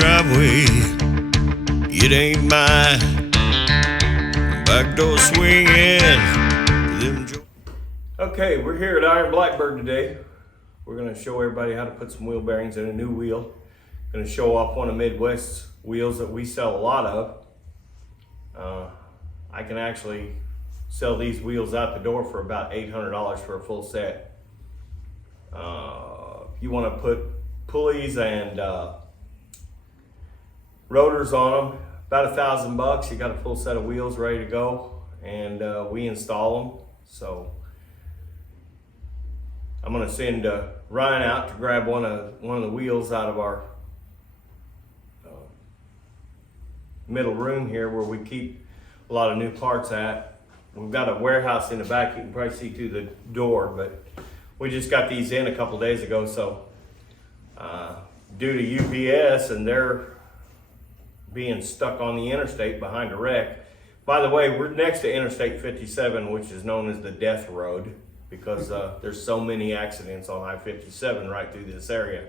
driveway. It ain't mine. Back door swinging. Okay, we're here at Iron Blackbird today. We're going to show everybody how to put some wheel bearings in a new wheel. Going to show off one of Midwest's wheels that we sell a lot of. I can actually sell these wheels out the door for about $800 for a full set. If you want to put pulleys and rotors on them, about $1,000. You got a full set of wheels ready to go, and we install them. So I'm going to send Ryan out to grab one of the wheels out of our middle room here where we keep a lot of new parts at. We've got a warehouse in the back. You can probably see through the door, but we just got these in a couple days ago. So due to UPS and they're being stuck on the interstate behind a wreck. By the way, we're next to Interstate 57, which is known as the death road, because there's so many accidents on I-57 right through this area.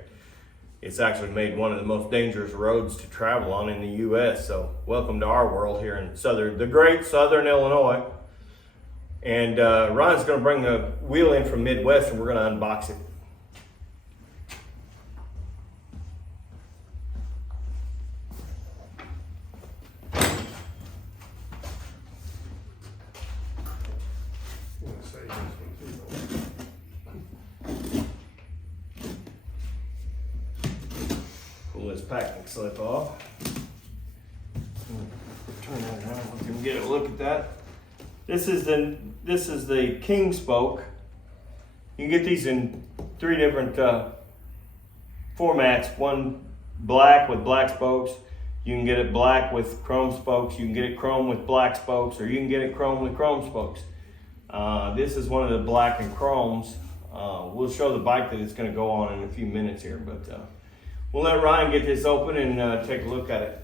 It's actually made one of the most dangerous roads to travel on in the U.S. So welcome to our world here in the great Southern Illinois. And Ryan's going to bring the wheel in from Midwest, and we're going to unbox it. Pull this packing slip off. Turn that around. We can get a look at that. This is the king spoke. You can get these in 3 different formats. One black with black spokes. You can get it black with chrome spokes. You can get it chrome with black spokes, or you can get it chrome with chrome spokes. This is one of the black and chromes. We'll show the bike that it's going to go on in a few minutes here, but we'll let Ryan get this open and take a look at it.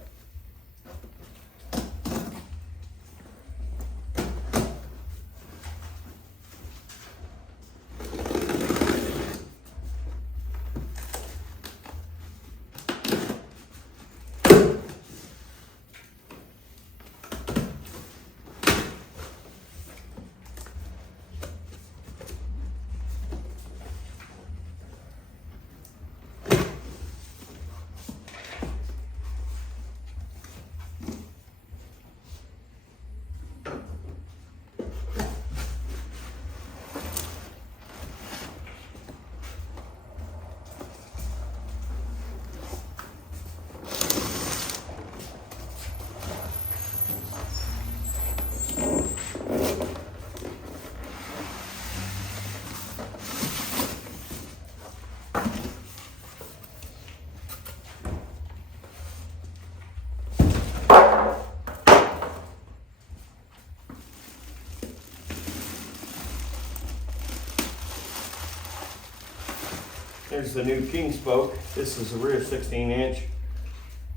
Here's the new king spoke. This is a rear 16-inch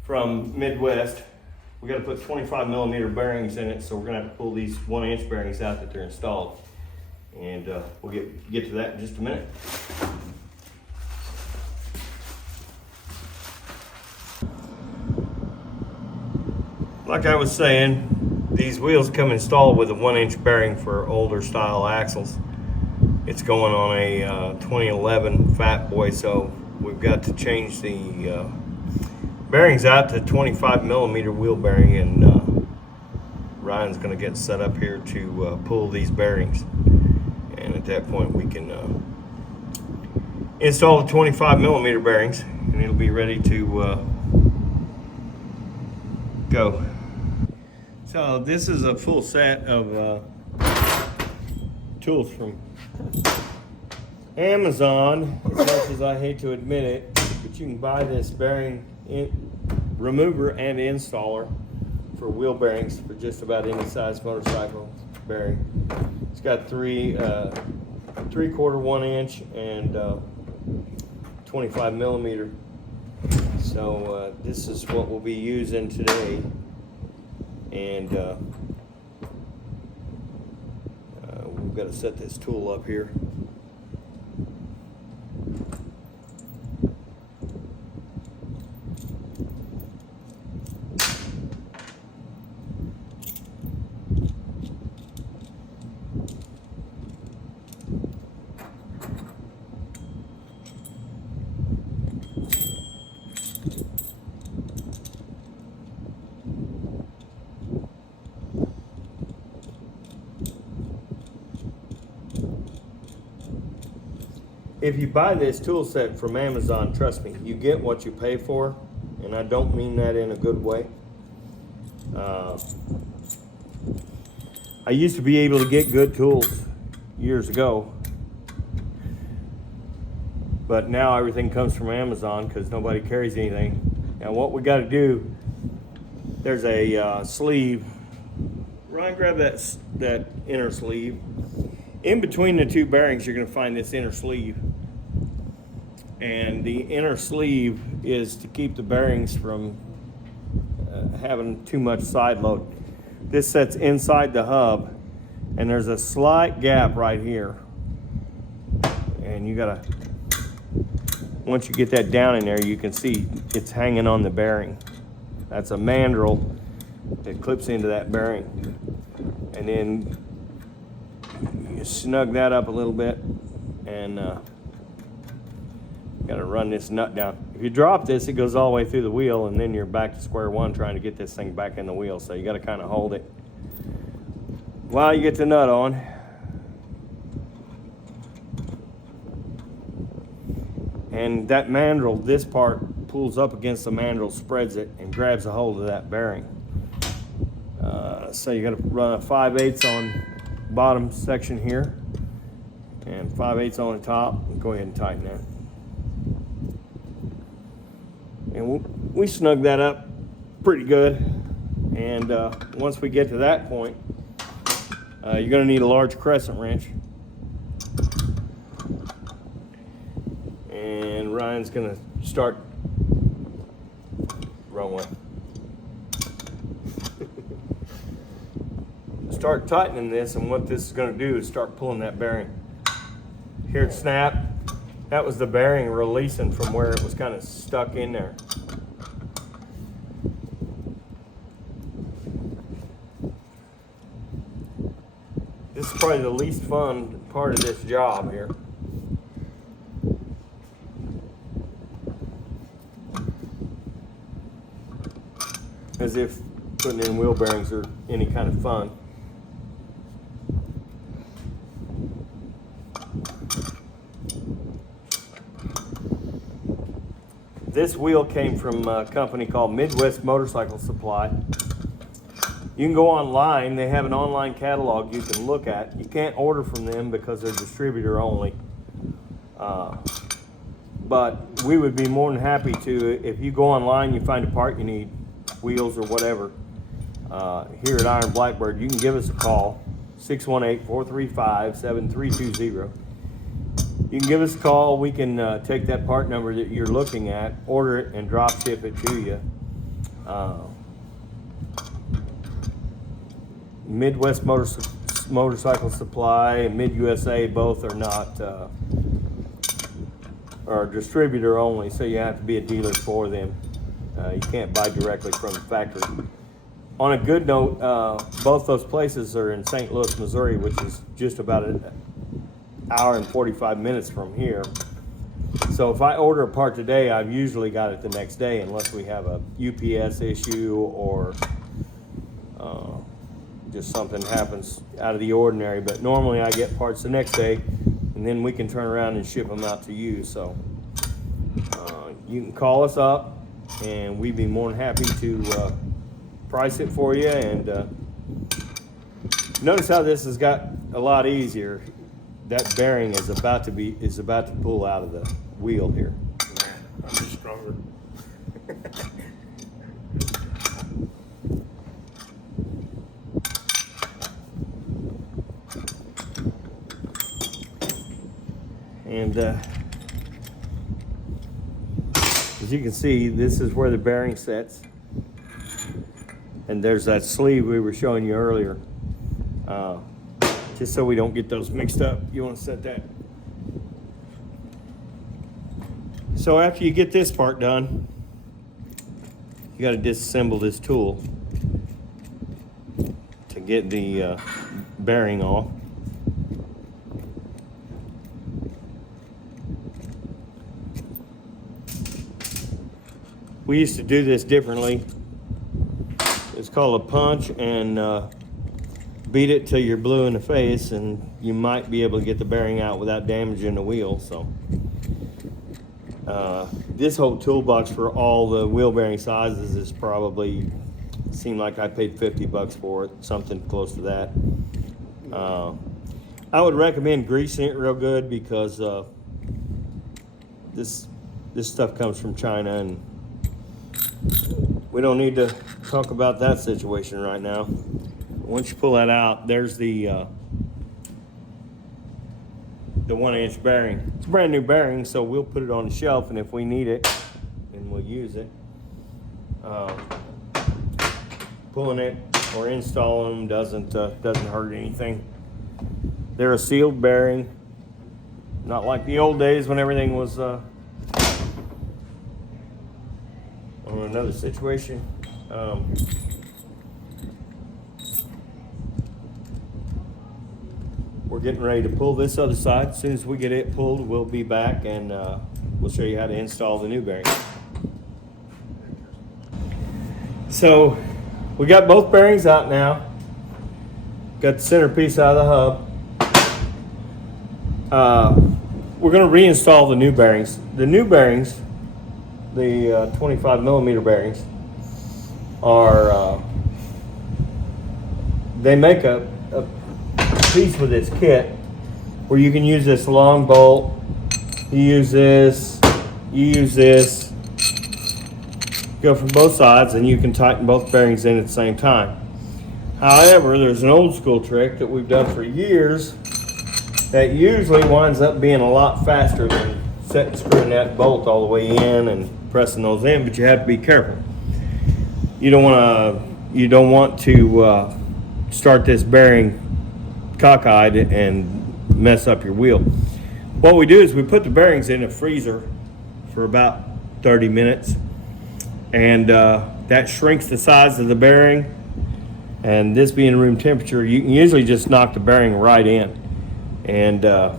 from Midwest. We got to put 25mm bearings in it, so we're going to have to pull these 1-inch bearings out that they're installed. And we'll get to that in just a minute. Like I was saying, these wheels come installed with a 1-inch bearing for older style axles. It's going on a 2011 Fat Boy, so we've got to change the bearings out to 25mm wheel bearing, and Ryan's going to get set up here to pull these bearings, and at that point we can install the 25mm bearings, and it'll be ready to go. So this is a full set of tools from Amazon, as much as I hate to admit it, but you can buy this bearing remover and installer for wheel bearings for just about any size motorcycle bearing. It's got 3/4 1-inch and 25mm. So this is what we'll be using today, and we've got to set this tool up here. if you buy this tool set from Amazon, trust me, you get what you pay for, and I don't mean that in a good way. I used to be able to get good tools years ago, but now everything comes from Amazon because nobody carries anything. Now what we got to do, there's a sleeve. Ryan, grab that inner sleeve. In between the two bearings, you're going to find this inner sleeve. And the inner sleeve is to keep the bearings from having too much side load. This sets inside the hub, and there's a slight gap right here. And you gotta, once you get that down in there, you can see it's hanging on the bearing. That's a mandrel that clips into that bearing. And then you snug that up a little bit, and gotta run this nut down. If you drop this, it goes all the way through the wheel, and then you're back to square one trying to get this thing back in the wheel. So you gotta kind of hold it while you get the nut on. And that mandrel, this part pulls up against the mandrel, spreads it, and grabs a hold of that bearing. So you gotta run a 5/8 on bottom section here, and 5/8 on the top, and go ahead and tighten that. And we snug that up pretty good. And once we get to that point, you're going to need a large crescent wrench. And Ryan's going to start wrong way. Start tightening this, and what this is going to do is start pulling that bearing. Here it snapped. That was the bearing releasing from where it was kind of stuck in there. This is probably the least fun part of this job here. As if putting in wheel bearings are any kind of fun. This wheel came from a company called Midwest Motorcycle Supply. You can go online. They have an online catalog you can look at. You can't order from them because they're distributor only. But we would be more than happy to, if you go online, you find a part you need, wheels or whatever, here at Iron Blackbird, you can give us a call, 618-435-7320. You can give us a call. We can take that part number that you're looking at, order it, and drop ship it to you. Midwest Motorcycle Supply and Mid-USA both are not, are distributor only, so you have to be a dealer for them. You can't buy directly from the factory. On a good note, both those places are in St. Louis, Missouri, which is just about an hour and 45 minutes from here. So if I order a part today, I've usually got it the next day, unless we have a UPS issue or just something happens out of the ordinary. But normally I get parts the next day, and then we can turn around and ship them out to you. So you can call us up, and we'd be more than happy to price it for you. And notice how this has got a lot easier. That bearing is about to pull out of the wheel here. I'm just stronger. And as you can see, this is where the bearing sets. And there's that sleeve we were showing you earlier. Just so we don't get those mixed up, you want to set that. So after you get this part done, you got to disassemble this tool to get the bearing off. We used to do this differently. It's called a punch and beat it till you're blue in the face, and you might be able to get the bearing out without damaging the wheel. So this whole toolbox for all the wheel bearing sizes is probably, seemed like I paid $50 for it, something close to that. I would recommend greasing it real good because this stuff comes from China, and we don't need to talk about that situation right now. Once you pull that out, there's the 1-inch bearing. It's a brand new bearing, so we'll put it on the shelf, and if we need it, then we'll use it. Pulling it or installing them doesn't hurt anything. They're a sealed bearing, not like the old days when everything was on another situation. We're getting ready to pull this other side. As soon as we get it pulled, we'll be back, and we'll show you how to install the new bearing. So we got both bearings out now. Got the centerpiece out of the hub. We're going to reinstall the new bearings. The new bearings, the 25 millimeter bearings, are they make a piece with this kit where you can use this long bolt. You use this. Go from both sides, and you can tighten both bearings in at the same time. However, there's an old school trick that we've done for years that usually winds up being a lot faster than screwing that bolt all the way in and pressing those in, but you have to be careful. You don't want to start this bearing cockeyed and mess up your wheel. What we do is we put the bearings in a freezer for about 30 minutes, and that shrinks the size of the bearing. And this being room temperature, you can usually just knock the bearing right in. And I'm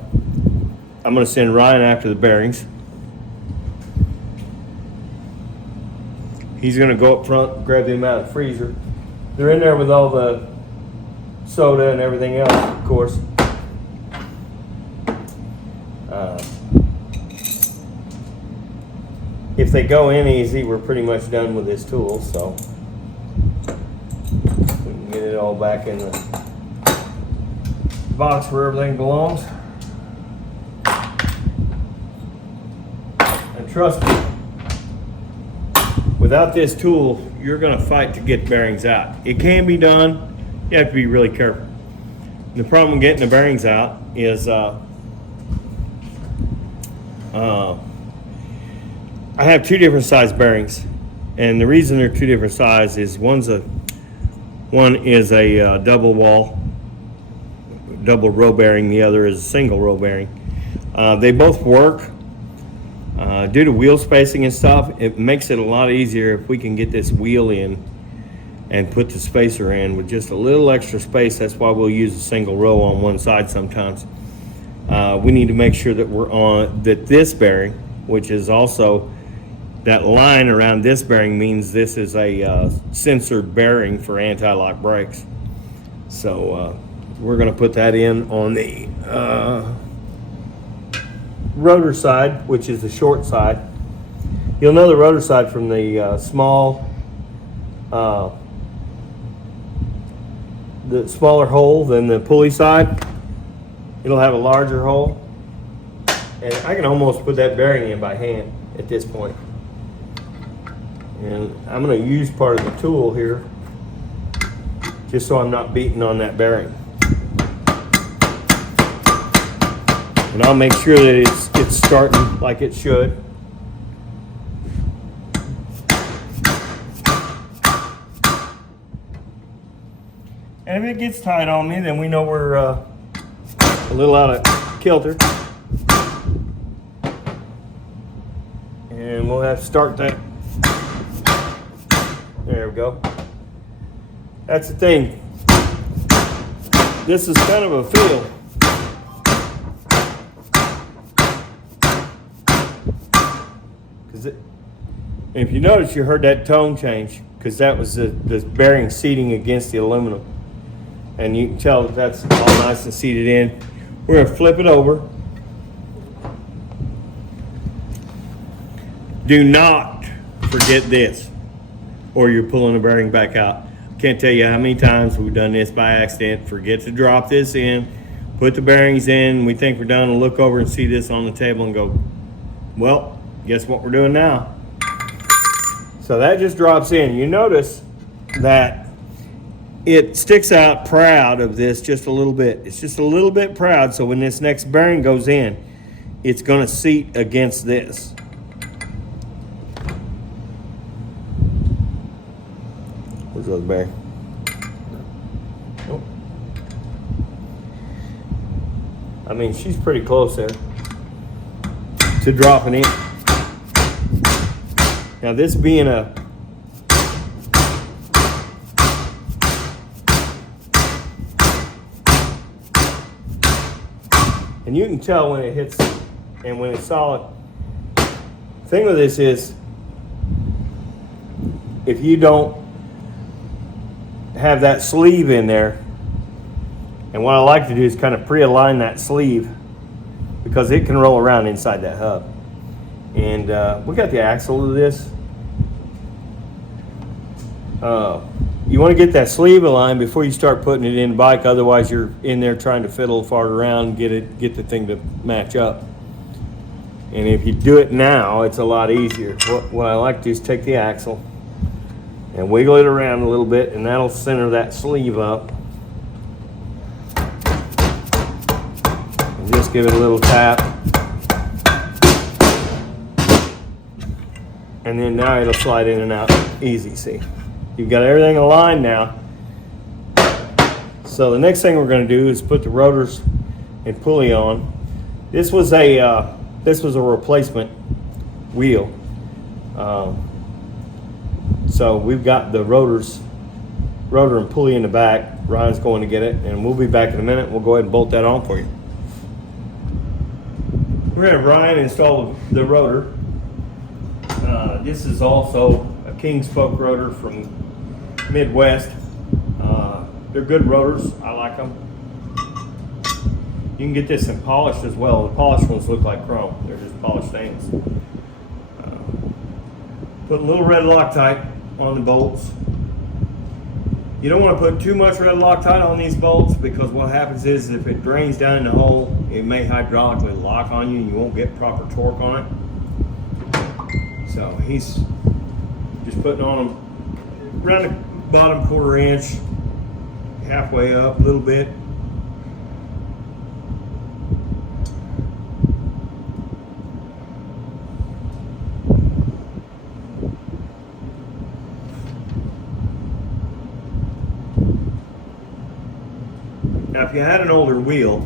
going to send Ryan after the bearings. He's going to go up front, grab them out of the freezer. They're in there with all the soda and everything else, of course. If they go in easy, we're pretty much done with this tool, so we can get it all back in the box where everything belongs. And trust me, without this tool, you're going to fight to get bearings out. It can be done. You have to be really careful. The problem with getting the bearings out is I have two different size bearings, and the reason they're two different sizes is one is a double row bearing, the other is a single row bearing. They both work. Due to wheel spacing and stuff, it makes it a lot easier if we can get this wheel in and put the spacer in with just a little extra space. That's why we'll use a single row on one side sometimes. We need to make sure that this bearing, which is also that line around this bearing, means this is a sensored bearing for anti-lock brakes. So we're going to put that in on the rotor side, which is the short side. You'll know the rotor side from the smaller hole than the pulley side. It'll have a larger hole, and I can almost put that bearing in by hand at this point. And I'm going to use part of the tool here just so I'm not beating on that bearing. And I'll make sure that it's starting like it should. And if it gets tight on me, then we know we're a little out of kilter. And we'll have to start that. There we go. That's the thing. This is kind of a feel. If you notice, you heard that tone change because that was the bearing seating against the aluminum. And you can tell that's all nice and seated in. We're gonna flip it over. Do not forget this, or you're pulling the bearing back out. Can't tell you how many times we've done this by accident. Forget to drop this in, put the bearings in, we think we're done, and look over and see this on the table and go, well, guess what we're doing now? So that just drops in. You notice that it sticks out proud of this just a little bit. It's just a little bit proud, so when this next bearing goes in, it's gonna seat against this. Where's the other bearing? Nope. I mean, she's pretty close there to dropping in. Now this being a and you can tell when it hits and when it's solid. Thing with this is, if you don't have that sleeve in there, and what I like to do is kind of pre-align that sleeve because it can roll around inside that hub. And we got the axle of this. You want to get that sleeve aligned before you start putting it in the bike, otherwise you're in there trying to fiddle fart around and get the thing to match up. And if you do it now, it's a lot easier. What I like to do is take the axle and wiggle it around a little bit, and that'll center that sleeve up. And just give it a little tap. And then now it'll slide in and out easy, see? You've got everything aligned now. So the next thing we're going to do is put the rotors and pulley on. This was a replacement wheel. So we've got the rotor and pulley in the back. Ryan's going to get it, and we'll be back in a minute. We'll go ahead and bolt that on for you. We're going to have Ryan install the rotor. This is also a King spoke rotor from Midwest. They're good rotors. I like them. You can get this in polished as well. The polished ones look like chrome. They're just polished stains. Put a little red Loctite on the bolts. You don't want to put too much red Loctite on these bolts, because what happens is if it drains down in the hole, it may hydraulically lock on you and you won't get proper torque on it. So he's just putting on them around the bottom 1/4 inch, halfway up a little bit. Now if you had an older wheel,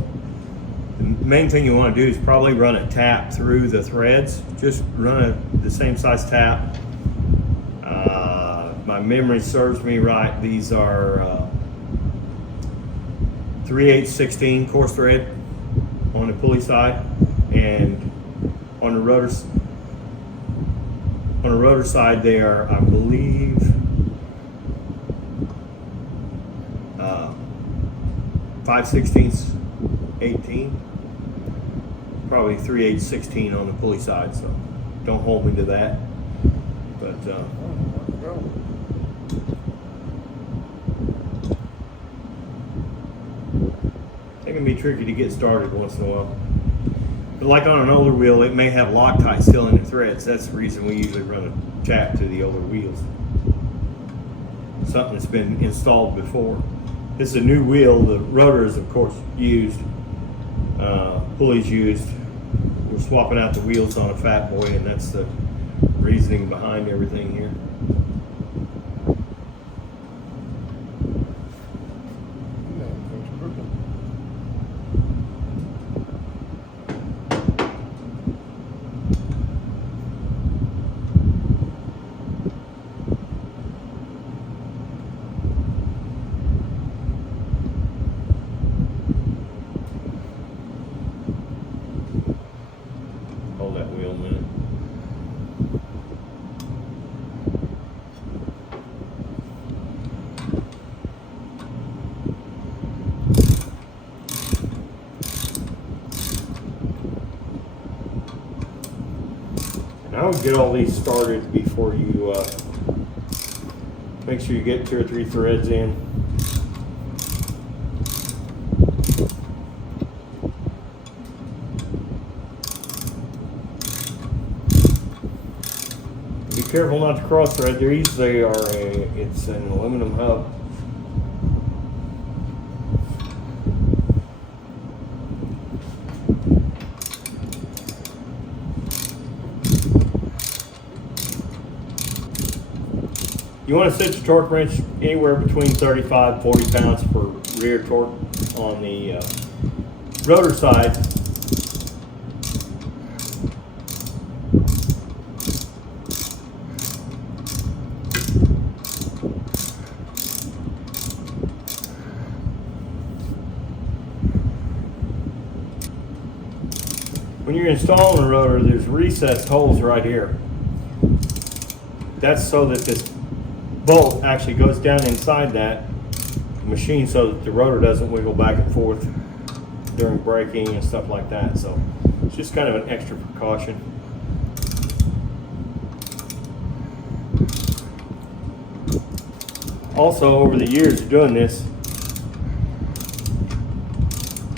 the main thing you want to do is probably run a tap through the threads. Just run the same size tap. My memory serves me right. These are 3/8/16 coarse thread on the pulley side, and on the rotor side they are, I believe, 5/16 18. Probably 3/8/16 on the pulley side, so don't hold me to that. But it can be tricky to get started once in a while. But like on an older wheel, it may have Loctite still in the threads. That's the reason we usually run a tap to the older wheels. Something that's been installed before. This is a new wheel. The rotor is, of course, used. Pulley's used. We're swapping out the wheels on a Fat Boy, and that's the reasoning behind everything here. Hold that wheel a minute. I would get all these started before you make sure you get 2 or 3 threads in. Be careful not to cross thread. It's an aluminum hub. You want to set your torque wrench anywhere between 35 and 40 pounds per rear torque on the rotor side. When you're installing a rotor, there's recessed holes right here. That's so that this bolt actually goes down inside that machine so that the rotor doesn't wiggle back and forth during braking and stuff like that. So it's just kind of an extra precaution. Also, over the years of doing this,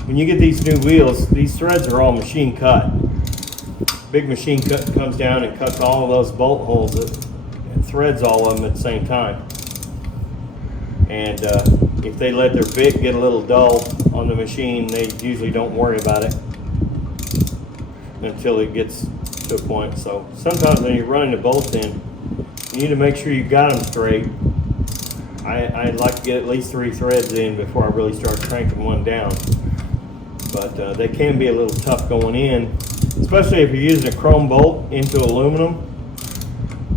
when you get these new wheels, these threads are all machine cut. Big machine cut comes down and cuts all of those bolt holes and threads all of them at the same time. And if they let their bit get a little dull on the machine, they usually don't worry about it until it gets to a point. So sometimes when you're running the bolts in, you need to make sure you got them straight. I like to get at least 3 threads in before I really start cranking one down. But they can be a little tough going in, especially if you're using a chrome bolt into aluminum.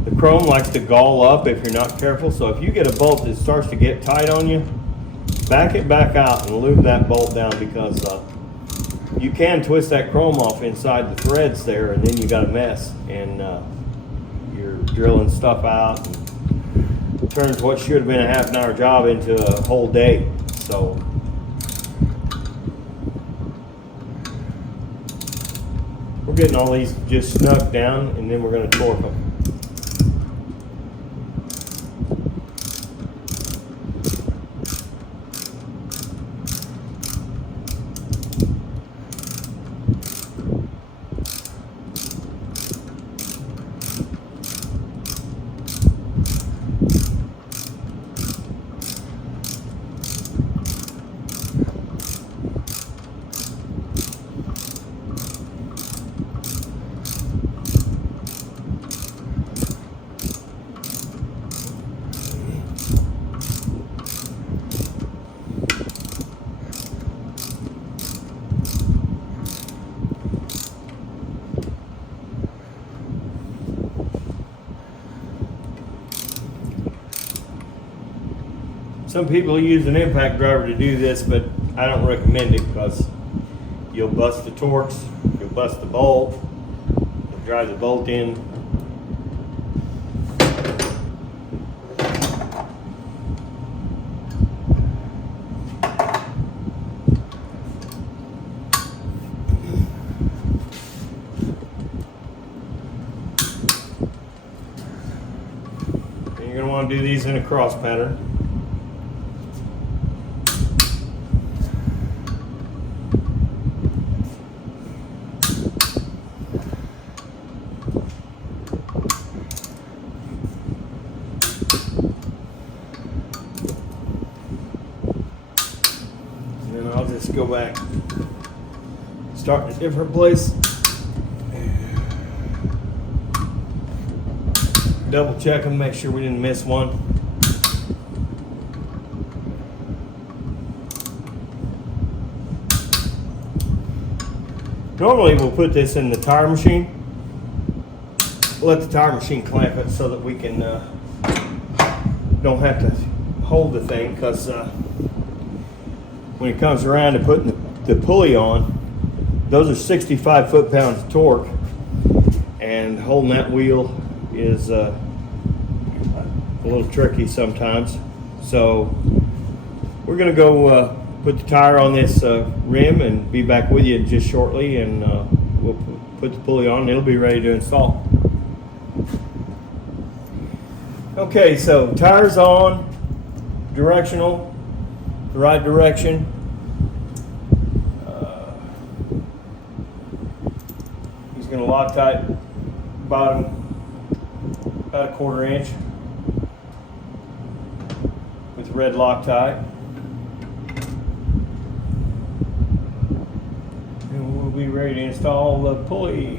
The chrome likes to gall up if you're not careful, so if you get a bolt that starts to get tight on you, back it back out and lube that bolt down, because you can twist that chrome off inside the threads there, and then you got a mess, and you're drilling stuff out, and it turns what should have been a half-an-hour job into a whole day. So we're getting all these just snugged down, and then we're going to torque them. Some people use an impact driver to do this, but I don't recommend it, because you'll bust the torques, you'll bust the bolt, you'll drive the bolt in. And you're going to want to do these in a cross pattern. I'll just go back, start in a different place, double check them, make sure we didn't miss one. Normally we'll put this in the tire machine. We'll let the tire machine clamp it so that we can don't have to hold the thing, because when it comes around to putting the pulley on, those are 65 foot-pounds of torque, and holding that wheel is a little tricky sometimes. So we're going to go put the tire on this rim and be back with you just shortly, and we'll put the pulley on and it'll be ready to install. Okay, so tires on, directional, the right direction. He's going to Loctite bottom about 1/4 inch with red Loctite. And we'll be ready to install the pulley.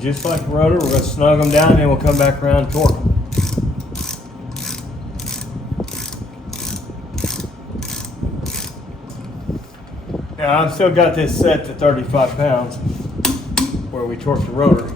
Just like the rotor, we're going to snug them down and then we'll come back around and torque them. Now I've still got this set to 35 pounds where we torque the rotor.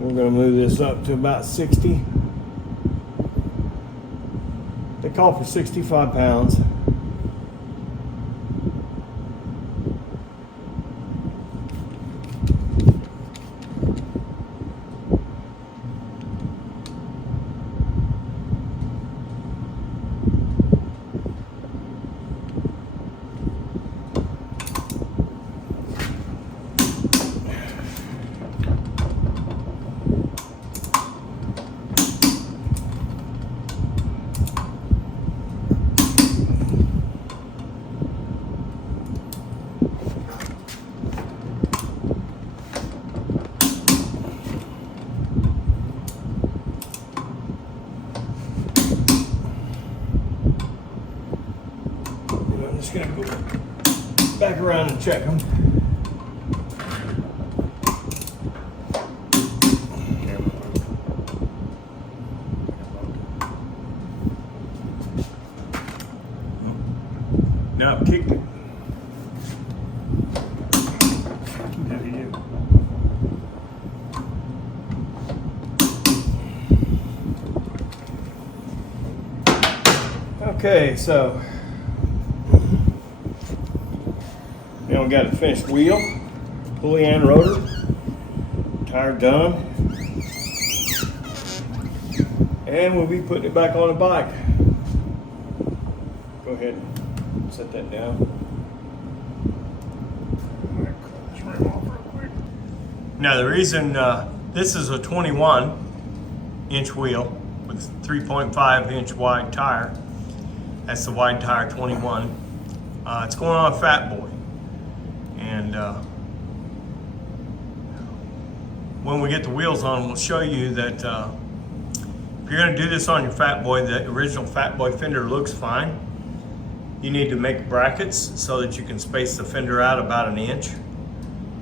We're going to move this up to about 60. They call for 65 pounds. I'm just going to go back around and check them. No, I've kicked it. How do you do? Okay, so now we got a finished wheel, pulley and rotor, tire done, and we'll be putting it back on the bike. Go ahead and set that down. Now the reason this is a 21-inch wheel with 3.5-inch wide tire. That's the wide tire 21. It's going on a Fat Boy. And when we get the wheels on, we'll show you that if you're going to do this on your Fat Boy, the original Fat Boy fender looks fine. You need to make brackets so that you can space the fender out about 1 inch.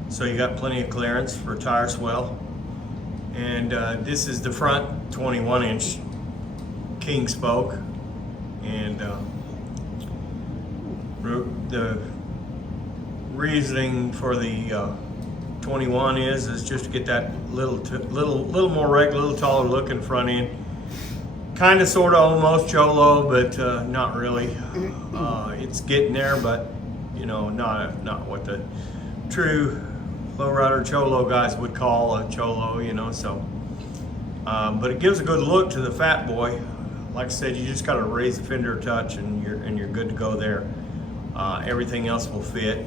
So you got plenty of clearance for tire swell. And this is the front 21-inch king spoke. And the reasoning for the 21 is just to get that little more regular, little taller looking front end. Kind of, sort of, almost Cholo, but not really. It's getting there, but you know, not what the true lowrider Cholo guys would call a Cholo, you know. So, but it gives a good look to the Fat Boy. Like I said, you just got to raise the fender a touch, and you're good to go there. Everything else will fit.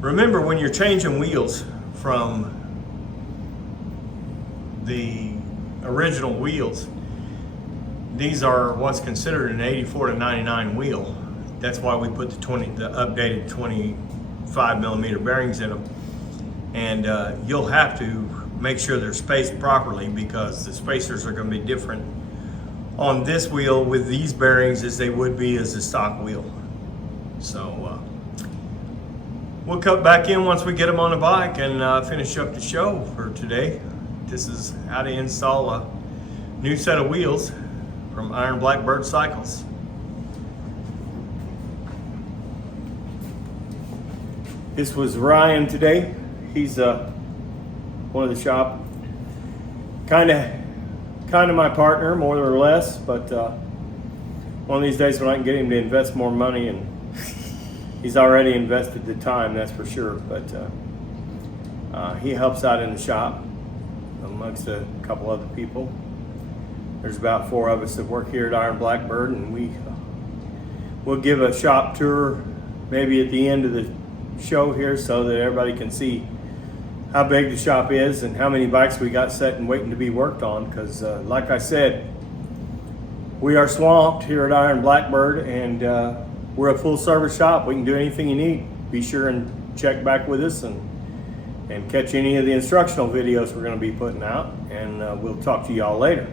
Remember, when you're changing wheels from the original wheels, these are what's considered an 84 to 99 wheel. That's why we put the updated 25 millimeter bearings in them. And you'll have to make sure they're spaced properly because the spacers are going to be different on this wheel with these bearings as they would be as a stock wheel. So we'll cut back in once we get them on the bike and finish up the show for today. This is how to install a new set of wheels from Iron Blackbird Cycles. This was Ryan today. He's one of the shop, kind of my partner, more or less. But one of these days when I can get him to invest more money, and he's already invested the time, that's for sure. But he helps out in the shop amongst a couple other people. There's about 4 of us that work here at Iron Blackbird, and we'll give a shop tour maybe at the end of the show here so that everybody can see how big the shop is and how many bikes we got set and waiting to be worked on. Because like I said, we are swamped here at Iron Blackbird, and we're a full service shop. We can do anything you need. Be sure and check back with us and catch any of the instructional videos we're going to be putting out, and we'll talk to y'all later.